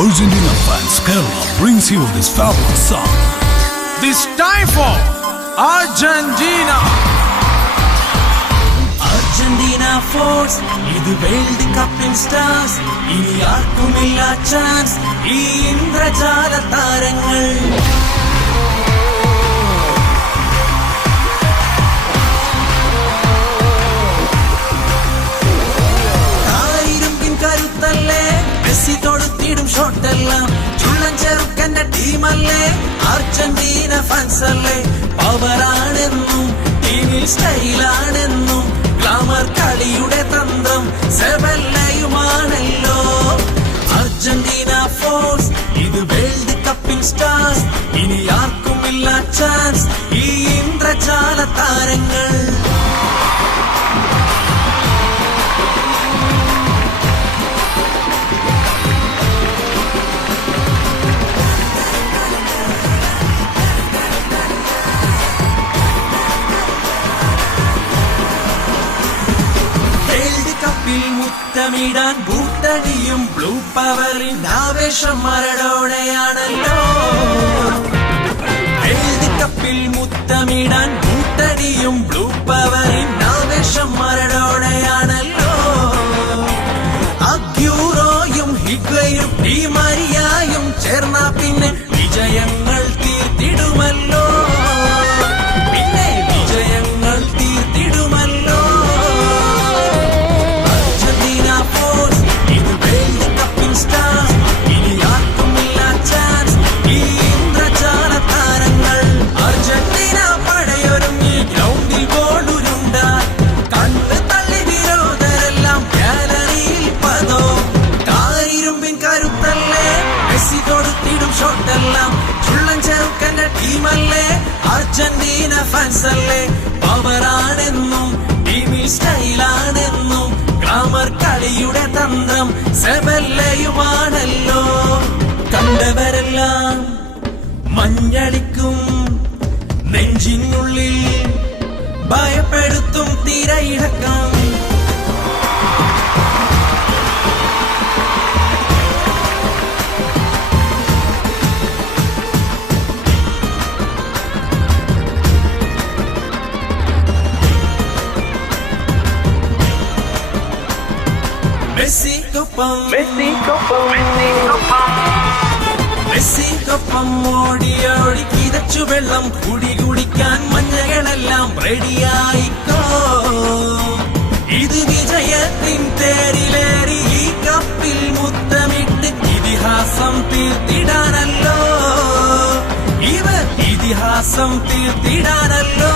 Argentina fans, Kerala brings you this fabulous song. This time for Argentina. Argentina force, idu World Cup in stars. Ini aarkumilla chance, ee Indrajala tarangal. Kaayirumkin karuttalle, Messi todutidum shot ellam. Chullan cherukkanna team alle, Argentina fans alle. Power aanennum, teamil style aanennum. Glamour കളിയുടെ തന്ത്രം സെവല്ലയുമാണല്ലോ Argentina force ഇത് world കപ്പിൻ stars ഇനി ആർക്കുമില്ല chance ഈ ഇന്ദ്രജാല താരങ്ങൾ മുത്തമിടാൻ ബൂട്ടടിയും blue പവറിൻ ആവേശം മറഡോണയാണല്ലോ world കപ്പിൽ മുത്തമിടാൻ ബൂട്ടടിയും blue പവറിൻ ആവേശം മറഡോണയാണല്ലോ അഗ്യൂറോയും ഹിഗ്വയും D മരിയായും ചേർന്ന പിന്നെ വിജയങ്ങൾ തീർത്തിടുമല്ലോ അർജന്റീന ഫാൻസ് അല്ലേ പവറാണെന്നും ടീമിൽ സ്റ്റൈലാണെന്നും ഗ്ലാമർ കളിയുടെ തന്ത്രം സെവല്ലയുമാണല്ലോ കണ്ടവരെല്ലാം മഞ്ഞളിക്കും നെഞ്ചിനുള്ളിൽ ഭയപ്പെടുത്തും തിരയിടക്കം മെസ്സിക്കൊപ്പം ഓടിയോടി കിതച്ചു വെള്ളം കുടി കുടിക്കാൻ മഞ്ഞകളെല്ലാം റെഡിയായിക്കോ ഇത് വിജയത്തിൻ തേരിലേറി ഈ കപ്പിൽ മുത്തമിട്ട് ഇതിഹാസം തീർത്തിടാനല്ലോ ഇവർ ഇതിഹാസം തീർത്തിടാനല്ലോ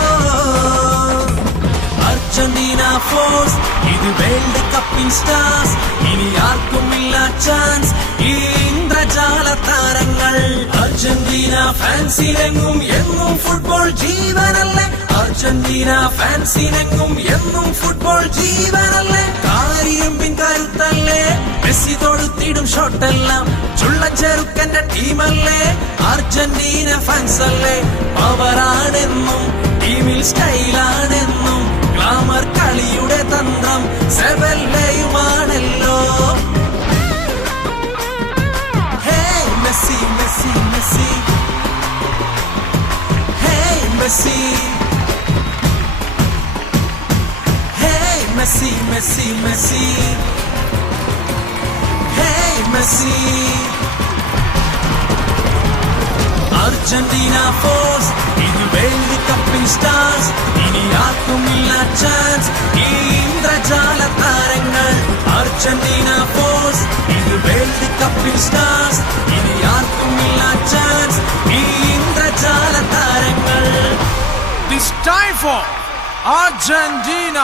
അർജന്റീന ഫോഴ്സ് ഇത് വേൾഡ് കപ്പിൻ സ്റ്റാർസ് ഇനി ആർക്കുമില്ല ചാൻസ് ഈ ഇന്ദ്രജാല താരങ്ങൾ അർജന്റീന ഫാൻസിനെങ്ങും എന്നും ഫുട്ബോൾ ജീവനല്ലേ അർജന്റീന ഫാൻസിനെങ്ങും എന്നും ഫുട്ബോൾ ജീവനല്ലേ കാരിരുമ്പിൻ കരുത്തല്ലേ മെസ്സി തൊടുത്തിടും ഷോട്ടെല്ലാം ചുള്ളൻ ചെറുക്കന്റെ ടീമല്ലേ അർജന്റീന ഫാൻസ് അല്ലേ പവറാണെന്നും ടീമിൽ സ്റ്റൈലാണെന്നും ഗ്ലാമർ കളിയുടെ തന്ത്രം സെവല്ലയുമാണല്ലോ ഹേ മെസ്സി മെസ്സി മെസ്സി ഹേ മെസ്സി ഹേ മെസ്സി മെസ്സി മെസ്സി ഹേ മെസ്സി അർജന്റീന ഫോഴ്സ് ഇത് വേൾഡ് കപ്പിൻ സ്റ്റാർസ് ഇനി ആർക്കുമില്ല ചാൻസ് ഈ ഇന്ദ്രജാല താരങ്ങൾ അർജന്റീന ഫോഴ്സ് ഇത് വേൾഡ് കപ്പിൻ സ്റ്റാർസ് ഇനി ആർക്കുമില്ല ചാൻസ് ഈ ഇന്ദ്രജാല താരങ്ങൾ This time for Argentina.